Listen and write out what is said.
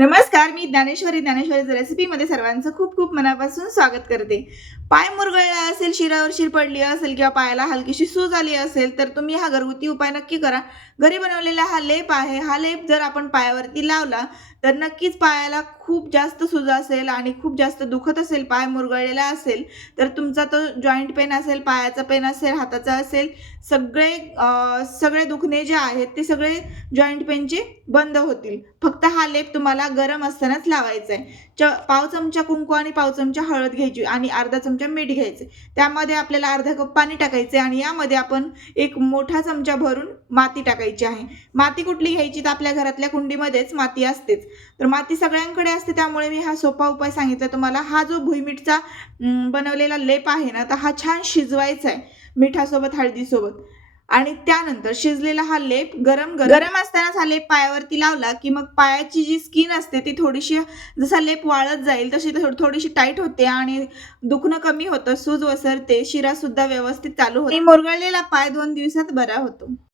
नमस्कार, मी ज्ञानेश्वरीच्या रेसिपीमध्ये सर्वांचं खूप खूप मनापासून स्वागत करते. पाय मुरगळला असेल, शिरावर शिर पडली असेल किंवा पायाला हलकीशी सूज आली असेल, तर तुम्ही हा घरगुती उपाय नक्की करा. घरी बनवलेला हा लेप आहे. हा लेप जर आपण पायावरती लावला, तर नक्कीच पायाला खूप जास्त सूज असेल आणि खूप जास्त दुखत असेल, पाय मुरगळलेला असेल, तर तुमचा तो जॉइंट पेन असेल, पायाचा पेन असेल, हाताचा असेल, सगळे दुखणे जे आहेत ते सगळे जॉइंट पेनचे बंद होतील. फक्त हा लेप तुम्हाला गरम असतानाच लावायचा आहे. पाव चमचा कुंकू आणि पाव चमचा हळद घ्यायची आणि अर्धा चमचा मीठ घ्यायचे. त्यामध्ये आपल्याला अर्धा कप पाणी टाकायचे आणि यामध्ये आपण एक मोठा चमचा भरून माती टाकायची आहे. माती कुठली घ्यायची? तर आपल्या घरातल्या कुंडीमध्येच माती असतेच. तर माती सगळ्यांकडे असते, त्यामुळे मी हा सोपा उपाय सांगितला तुम्हाला. हा जो भुईमीठचा बनवलेला लेप आहे ना, तर हा छान शिजवायचा आहे मिठासोबत, हळदीसोबत. आणि त्यानंतर शिजलेला हा लेप गरम गरम असतानाच हा लेप पायावरती लावला की मग पायाची जी स्किन असते ती थोडीशी, जसा लेप वाळत जाईल तशी थोडीशी टाईट होते आणि दुखणं कमी होतं, सूज वसरते, शिरा सुद्धा व्यवस्थित चालू होते आणि मुरगळलेला पाय 2 दिवसात बरा होतो.